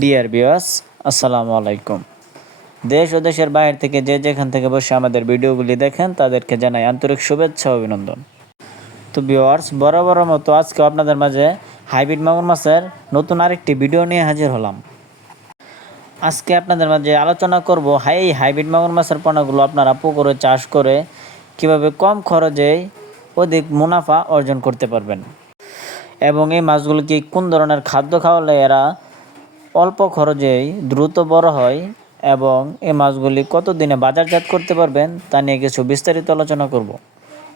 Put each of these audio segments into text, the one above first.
Dear viewers, আসসালামু আলাইকুম। দেশ ও দেশের বাইরে থেকে যে যেখান থেকে বসে আমাদের ভিডিওগুলি দেখেন তাদেরকে জানাই আন্তরিক শুভেচ্ছা ও অভিনন্দন। তো ভিউয়ার্স, বরাবরের মতো আজকে আপনাদের মাঝে হাইব্রিড মাগুর মাছের নতুন আরেকটি ভিডিও নিয়ে হাজির হলাম। আজকে আপনাদের মাঝে আলোচনা করব এই হাইব্রিড মাগুর মাছের পোনাগুলো আপনারা পুকুরে চাষ করে কিভাবে কম খরচে অধিক মুনাফা অর্জন করতে পারবেন এবং এই মাছগুলোকে কোন ধরনের খাদ্য খাওয়ালে এরা অল্প খরচেই দ্রুত বড় হয় এবং এই মাছগুলি কতদিনে বাজারজাত করতে পারবেন তা নিয়ে কিছু বিস্তারিত আলোচনা করব।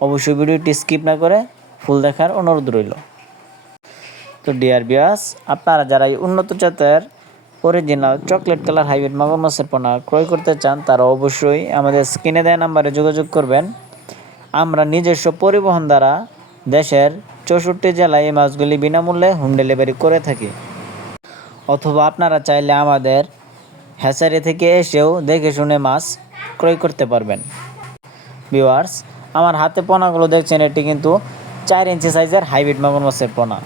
অবশ্যই ভিডিওটি স্কিপ না করে ফুল দেখার অনুরোধ রইল। তো ডিয়ার ভিউয়ার্স, আপনারা যারা এই উন্নত জাতের অরিজিনাল চকলেট কালার হাইব্রিড মাগুর মাছের পোনা ক্রয় করতে চান তারা অবশ্যই আমাদের স্ক্রিনে দেওয়া নাম্বারে যোগাযোগ করবেন। আমরা নিজস্ব পরিবহন দ্বারা দেশের 64 জেলায় এই মাছগুলি বিনামূল্যে হোম ডেলিভারি করে থাকি, অথবা আপনারা চাইলে আমাদের হ্যাচারি থেকে এসেও দেখে শুনে মাছ ক্রয় করতে পারবেন। ভিউয়ার্স, আমার হাতে পোনাগুলো দেখছেন, এটি কিন্তু 4 ইঞ্চি সাইজের হাইব্রিড মাগুর মাছের পোনা।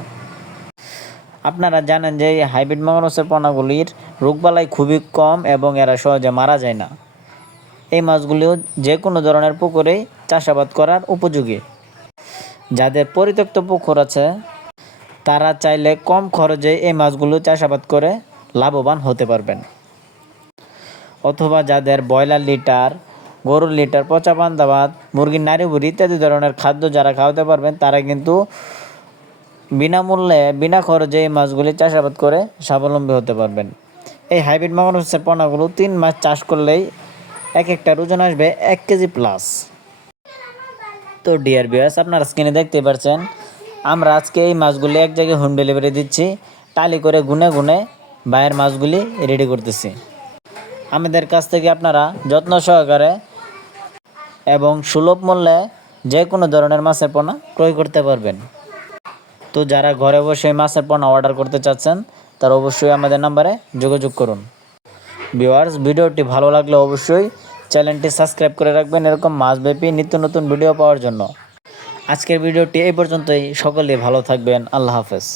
আপনারা জানেন যে এই হাইব্রিড মাগুর মাছের পোনাগুলির রোগবালাই খুবই কম এবং এরা সহজে মারা যায় না। এই মাছগুলিও যে কোনো ধরনের পুকুরেই চাষাবাদ করার উপযোগী। যাদের পরিত্যক্ত পুকুর আছে তারা চাইলে কম খরচে এই মাছগুলো চাষাবাদ করে লাভবান হতে পারবেন, অথবা যাদের ব্রয়লার লিটার, গরুর লিটার, পচা পান্তা ভাত, মুরগির নাড়ি ভুড়ি ইত্যাদি ধরনের খাদ্য যারা খাওয়াতে পারবেন তারা কিন্তু বিনামূল্যে বিনা খরচে এই মাছগুলি চাষাবাদ করে স্বাবলম্বী হতে পারবেন। এই হাইব্রিড মাগুর মাছের পোনাগুলো 3 মাস চাষ করলেই এক একটার ওজন আসবে 1 কেজি প্লাস। তো ডিয়ার ভিউয়ার্স, আপনারা স্ক্রিনে দেখতে পাচ্ছেন আমরা আজকে এই মাছগুলি এক জায়গায় হোম ডেলিভারি দিচ্ছি। টালি করে গুনে গুনে বাইরের মাছগুলি রেডি করতেছি। আমাদের কাছ থেকে আপনারা যত্ন সহকারে এবং সুলভ মূল্যে যে কোনো ধরনের মাছের পোনা ক্রয় করতে পারবেন। তো যারা ঘরে বসে মাছের পোনা অর্ডার করতে চাচ্ছেন তারা অবশ্যই আমাদের নাম্বারে যোগাযোগ করুন। ভিউয়ার্স, ভিডিওটি ভালো লাগলে অবশ্যই চ্যানেলটি সাবস্ক্রাইব করে রাখবেন এরকম মাছব্যাপী নিত্য নতুন ভিডিও পাওয়ার জন্য। আজকের ভিডিওটি এই পর্যন্তই। সকলেই ভালো থাকবেন। আল্লাহ হাফেজ।